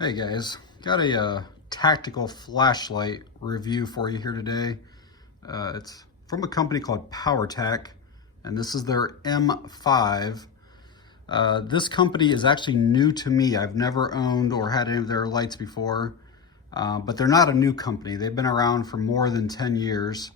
Hey guys, got a tactical flashlight review for you here today. It's from a company called PowerTac, and this is their M5. This company is actually new to me. I've never owned or had any of their lights before, but they're not a new company. They've been around for more than 10 years.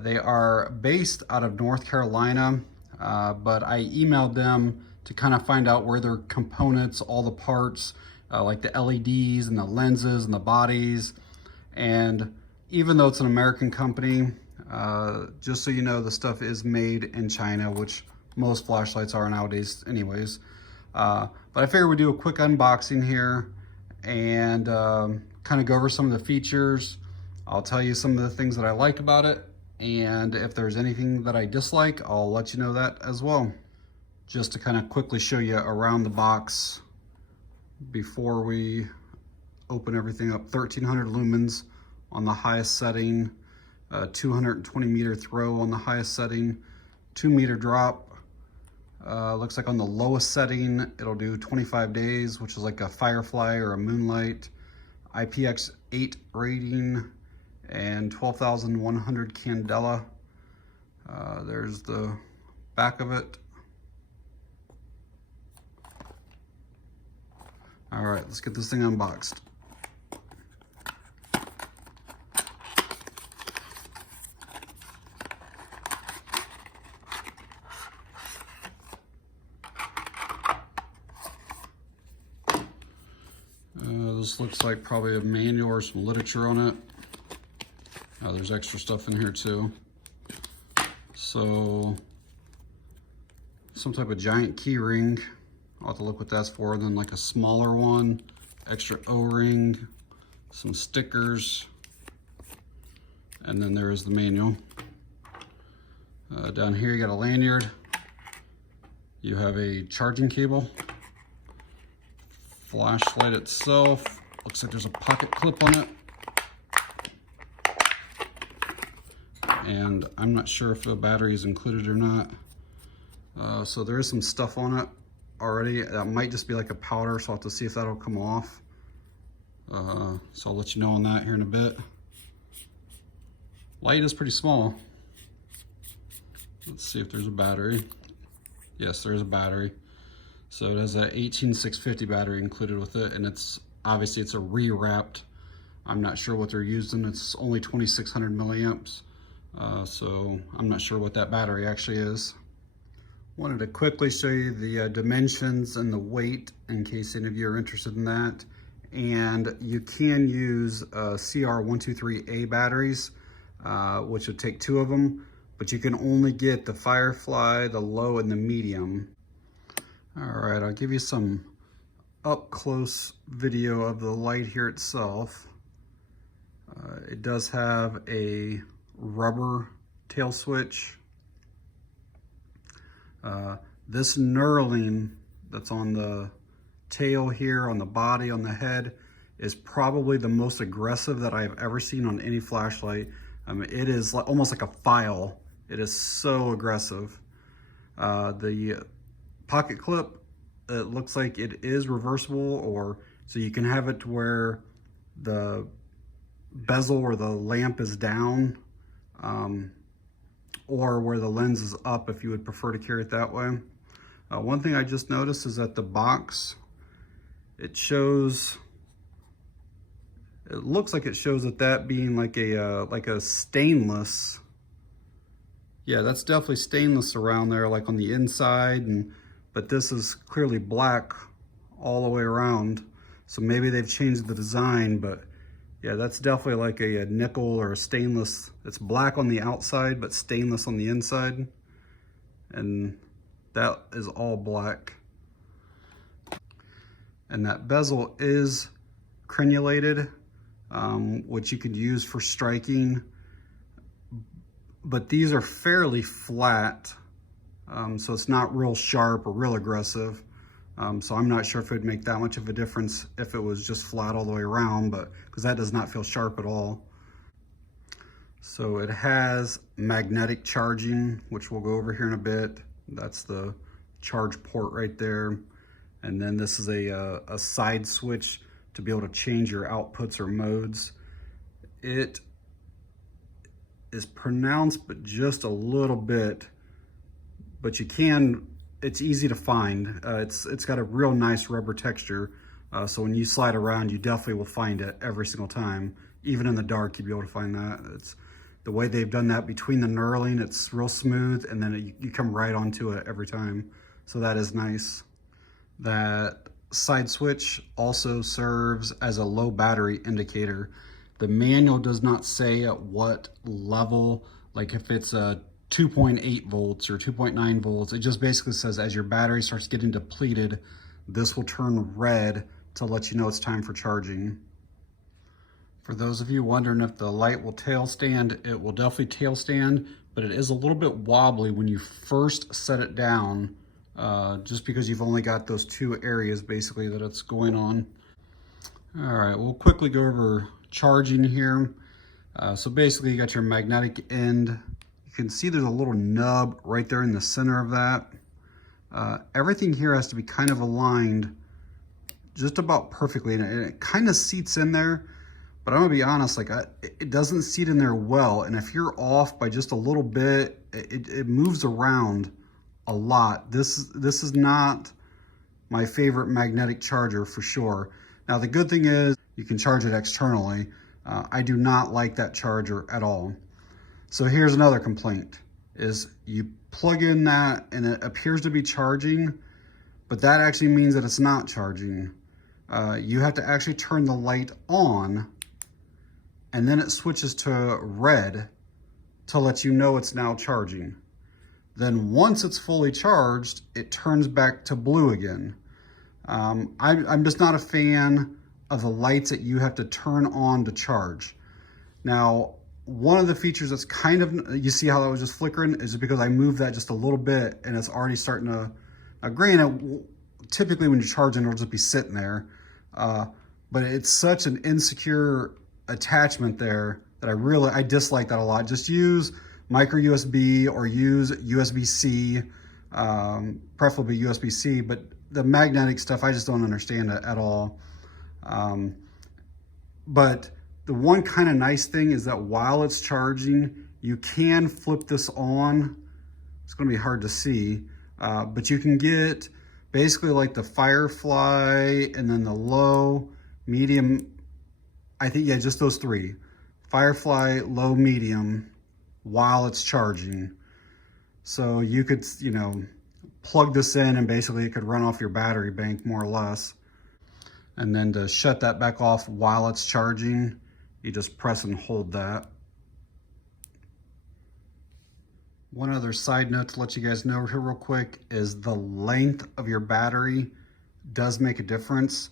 They are based out of North Carolina, but I emailed them to kind of find out where their components, all the parts, like the LEDs and the lenses and the bodies. And even though it's an American company, just so you know, the stuff is made in China, which most flashlights are nowadays anyways. But I figured we'd do a quick unboxing here and kind of go over some of the features. I'll tell you some of the things that I like about it, and if there's anything that I dislike, I'll let you know that as well. Just to kind of quickly show you around the box before we open everything up. 1300 lumens on the highest setting, 220 meter throw on the highest setting, 2 meter drop. Looks like on the lowest setting, it'll do 25 days, which is like a Firefly or a Moonlight. IPX8 rating and 12,100 candela. There's the back of it. All right, let's get this thing unboxed. This looks like probably a manual or some literature on it. There's extra stuff in here too. So, some type of giant key ring. I'll have to look what that's for. And then like a smaller one, extra O-ring, some stickers, and then there is the manual. Down here you got a lanyard. You have a charging cable. Flashlight itself, looks like there's a pocket clip on it. And I'm not sure if the battery is included or not. So there is some stuff on it already. That might just be like a powder, so I'll have to see if that'll come off. So I'll let you know on that here in a bit. Light is pretty small. Let's see if there's a battery. Yes, there's a battery. So it has a 18650 battery included with it, and it's obviously it's a rewrapped. I'm not sure what they're using. It's only 2600 milliamps. So I'm not sure what that battery actually is. Wanted to quickly show you the dimensions and the weight in case any of you are interested in that. And you can use CR123A batteries, which would take 2 of them, but you can only get the Firefly, the low, and the medium. All right, I'll give you some up close video of the light here itself. It does have a rubber tail switch. This knurling that's on the tail here, on the body, on the head, is probably the most aggressive that I've ever seen on any flashlight. It is almost like a file. It is so aggressive. The pocket clip, it looks like it is reversible, or so you can have it to where the bezel or the lamp is down, or where the lens is up if you would prefer to carry it that way. One thing I just noticed is that the box, it looks like it shows that being like a stainless. Yeah, that's definitely stainless around there, like on the inside, but this is clearly black all the way around. So maybe they've changed the design, but yeah, that's definitely like a nickel or a stainless. It's black on the outside, but stainless on the inside. And that is all black. And that bezel is crenulated, which you could use for striking. But these are fairly flat, so it's not real sharp or real aggressive. So I'm not sure if it would make that much of a difference if it was just flat all the way around, but because that does not feel sharp at all. So it has magnetic charging, which we'll go over here in a bit. That's the charge port right there. And then this is a side switch to be able to change your outputs or modes. It is pronounced, but just a little bit, but you can, it's easy to find. It's got a real nice rubber texture. So when you slide around, you definitely will find it every single time. Even in the dark, you'll be able to find that. It's the way they've done that between the knurling, it's real smooth, and then you come right onto it every time. So that is nice. That side switch also serves as a low battery indicator. The manual does not say at what level, like if it's a 2.8 volts or 2.9 volts. It just basically says as your battery starts getting depleted, this will turn red to let you know it's time for charging. For those of you wondering if the light will tail stand, it will definitely tail stand, but it is a little bit wobbly when you first set it down, just because you've only got those two areas basically that it's going on. All right, we'll quickly go over charging here. So basically you got your magnetic end. You can see there's a little nub right there in the center of that. Everything here has to be kind of aligned just about perfectly, and it kind of seats in there. But I'm gonna be honest, like it doesn't seat in there well. And if you're off by just a little bit, it moves around a lot. This is not my favorite magnetic charger for sure. Now the good thing is you can charge it externally. I do not like that charger at all. So here's another complaint, is you plug in that and it appears to be charging, but that actually means that it's not charging. You have to actually turn the light on, and then it switches to red to let you know it's now charging. Then once it's fully charged, it turns back to blue again. I'm just not a fan of the lights that you have to turn on to charge. Now, one of the features that's kind of, you see how that was just flickering, is because I moved that just a little bit and it's already starting to, now granted, typically when you're charging, it'll just be sitting there. But it's such an insecure attachment there that I dislike that a lot. Just use micro USB or use USB-C, preferably USB-C, but the magnetic stuff, I just don't understand it at all. But the one kind of nice thing is that while it's charging, you can flip this on. It's gonna be hard to see, but you can get basically like the Firefly and then the low, medium, I think, yeah, just those three. Firefly, low, medium, while it's charging. So you could, you know, plug this in and basically it could run off your battery bank more or less. And then to shut that back off while it's charging, you just press and hold that. One other side note to let you guys know here real quick is the length of your battery does make a difference.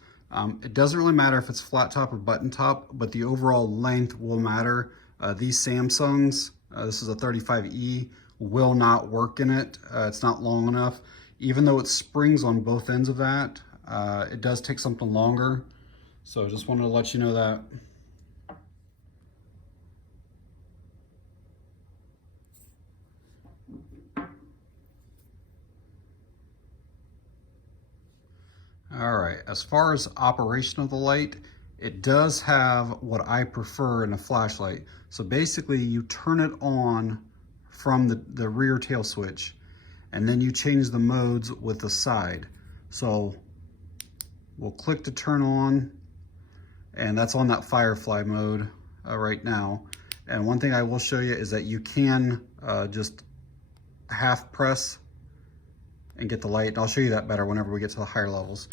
It doesn't really matter if it's flat top or button top, but the overall length will matter. These Samsungs, this is a 35E, will not work in it. It's not long enough. Even though it springs on both ends of that, it does take something longer. So just wanted to let you know that. All right, as far as operation of the light, it does have what I prefer in a flashlight. So basically you turn it on from the rear tail switch, and then you change the modes with the side. So we'll click to turn on, and that's on that Firefly mode right now. And one thing I will show you is that you can just half press and get the light. And I'll show you that better whenever we get to the higher levels.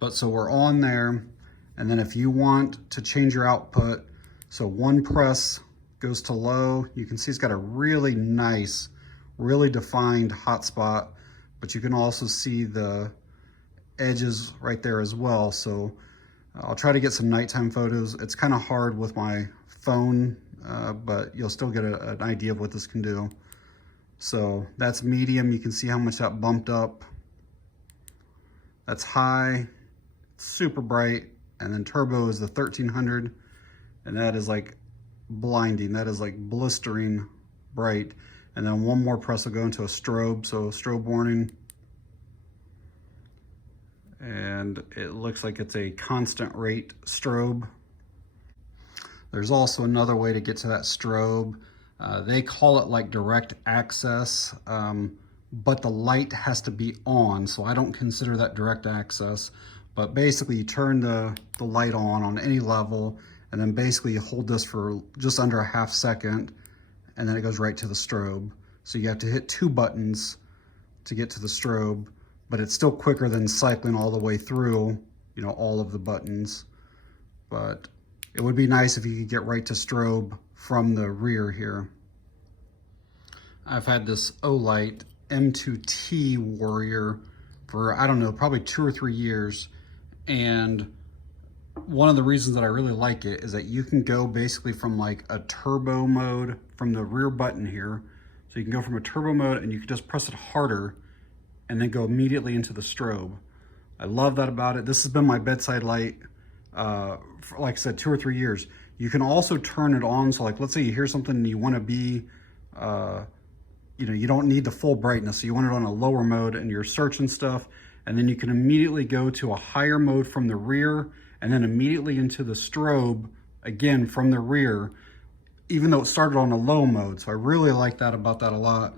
But so we're on there, and then if you want to change your output, so one press goes to low. You can see it's got a really nice, really defined hotspot, but you can also see the edges right there as well. So I'll try to get some nighttime photos. It's kind of hard with my phone, but you'll still get an idea of what this can do. So that's medium. You can see how much that bumped up. That's high, super bright. And then turbo is the 1300. And that is like blinding. That is like blistering bright. And then one more press will go into a strobe. So strobe warning. and it looks like it's a constant rate strobe. There's also another way to get to that strobe. They call it like direct access, but the light has to be on, so I don't consider that direct access. But basically you turn the light on any level, and then basically you hold this for just under a half second, and then it goes right to the strobe. So you have to hit 2 buttons to get to the strobe, but it's still quicker than cycling all the way through, you know, all of the buttons. But it would be nice if you could get right to strobe from the rear here. I've had this Olight M2T Warrior for, I don't know, probably 2 or 3 years. And one of the reasons that I really like it is that you can go basically from like a turbo mode from the rear button here. So you can go from a turbo mode and you can just press it harder and then go immediately into the strobe. I love that about it. This has been my bedside light for, like I said, 2 or 3 years. You can also turn it on. So like, let's say you hear something and you want to be, you know, you don't need the full brightness. So you want it on a lower mode and you're searching stuff. And then you can immediately go to a higher mode from the rear and then immediately into the strobe again from the rear, even though it started on a low mode. So I really like that about that a lot.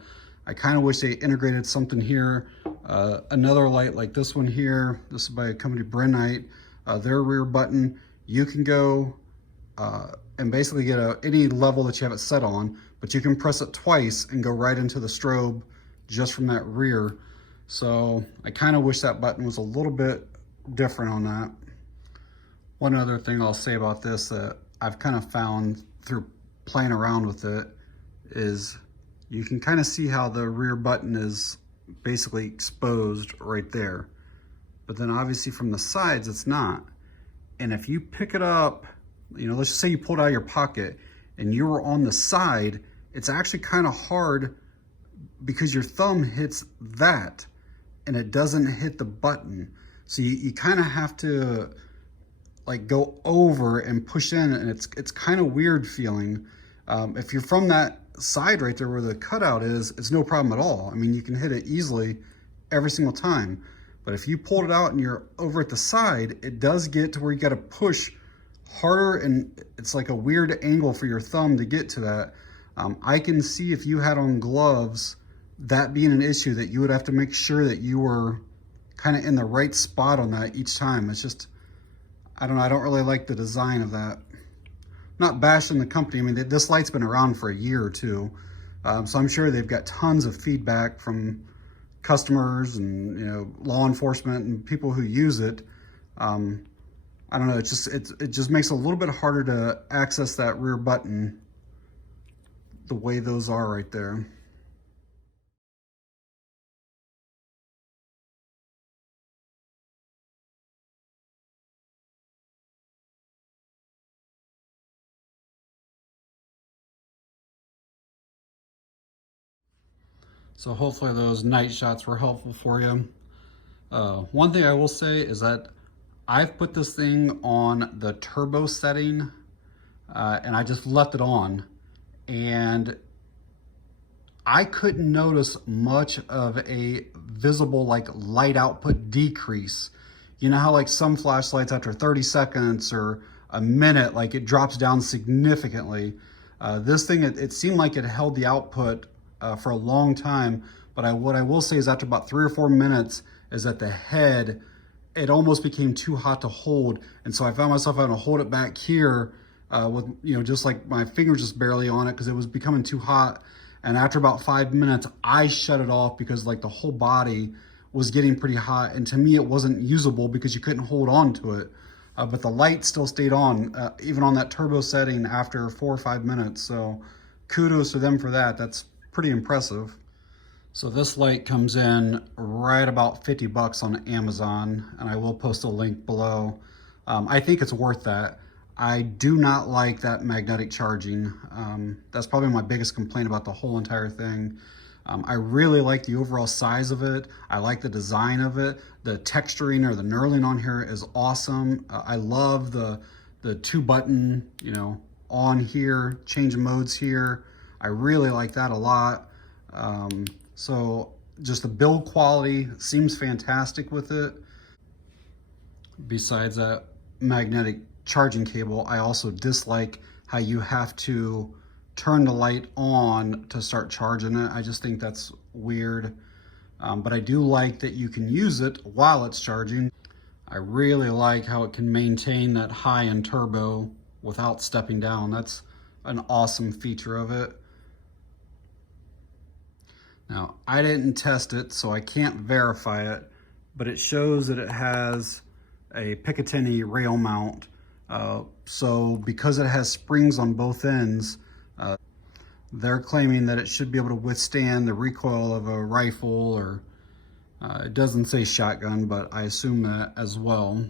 I kind of wish they integrated something here. Another light like this one here, this is by a company, Brennite, their rear button, you can go and basically get any level that you have it set on, but you can press it twice and go right into the strobe just from that rear. So I kind of wish that button was a little bit different on that. One other thing I'll say about this that I've kind of found through playing around with it is you can kind of see how the rear button is basically exposed right there. But then obviously from the sides, it's not. And if you pick it up, you know, let's just say you pulled it out of your pocket and you were on the side, it's actually kind of hard because your thumb hits that and it doesn't hit the button. So you kind of have to like go over and push in, and it's kind of weird feeling. If you're from that side right there where the cutout is, it's no problem at all. I mean, you can hit it easily every single time. But if you pulled it out and you're over at the side, it does get to where you got to push harder, and it's like a weird angle for your thumb to get to that. I can see if you had on gloves, that being an issue, that you would have to make sure that you were kind of in the right spot on that each time. It's just, I don't know, I don't really like the design of that. Not bashing the company. I mean, this light's been around for a year or two. So I'm sure they've got tons of feedback from customers and, you know, law enforcement and people who use it. I don't know, it just makes it a little bit harder to access that rear button the way those are right there. So hopefully those night shots were helpful for you. One thing I will say is that I've put this thing on the turbo setting and I just left it on, and I couldn't notice much of a visible like light output decrease. You know how like some flashlights after 30 seconds or a minute, like it drops down significantly. This thing, it seemed like it held the output for a long time, but what I will say is after about 3 or 4 minutes is that the head, it almost became too hot to hold, and so I found myself having to hold it back here with, you know, just like my fingers just barely on it because it was becoming too hot. And after about 5 minutes, I shut it off because like the whole body was getting pretty hot, and to me it wasn't usable because you couldn't hold on to it. But the light still stayed on, even on that turbo setting after 4 or 5 minutes. So kudos to them for that. That's pretty impressive. So this light comes in right about 50 bucks on Amazon, and I will post a link below. I think it's worth that. I do not like that magnetic charging. That's probably my biggest complaint about the whole entire thing. I really like the overall size of it. I like the design of it. The texturing or the knurling on here is awesome. I love the 2-button, you know, on here, change modes here. I really like that a lot. So just the build quality seems fantastic with it. Besides that magnetic charging cable, I also dislike how you have to turn the light on to start charging it. I just think that's weird. But I do like that you can use it while it's charging. I really like how it can maintain that high-end turbo without stepping down. That's an awesome feature of it. Now, I didn't test it, so I can't verify it, but it shows that it has a Picatinny rail mount. So because it has springs on both ends, they're claiming that it should be able to withstand the recoil of a rifle, or it doesn't say shotgun, but I assume that as well.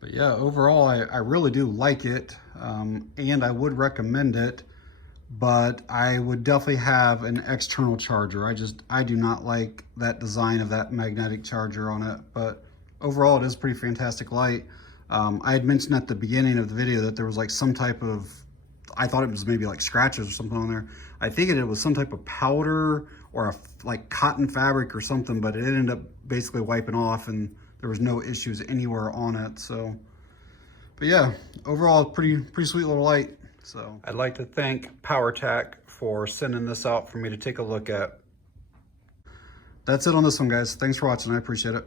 But yeah, overall, I really do like it, and I would recommend it, but I would definitely have an external charger. I do not like that design of that magnetic charger on it, but overall, it is a pretty fantastic light. I had mentioned at the beginning of the video that there was like some type of, I thought it was maybe like scratches or something on there. I think it was some type of powder or like cotton fabric or something, but it ended up basically wiping off and there was no issues anywhere on it. So, but yeah, overall, pretty sweet little light. So I'd like to thank PowerTac for sending this out for me to take a look at. That's it on this one, guys. Thanks for watching. I appreciate it.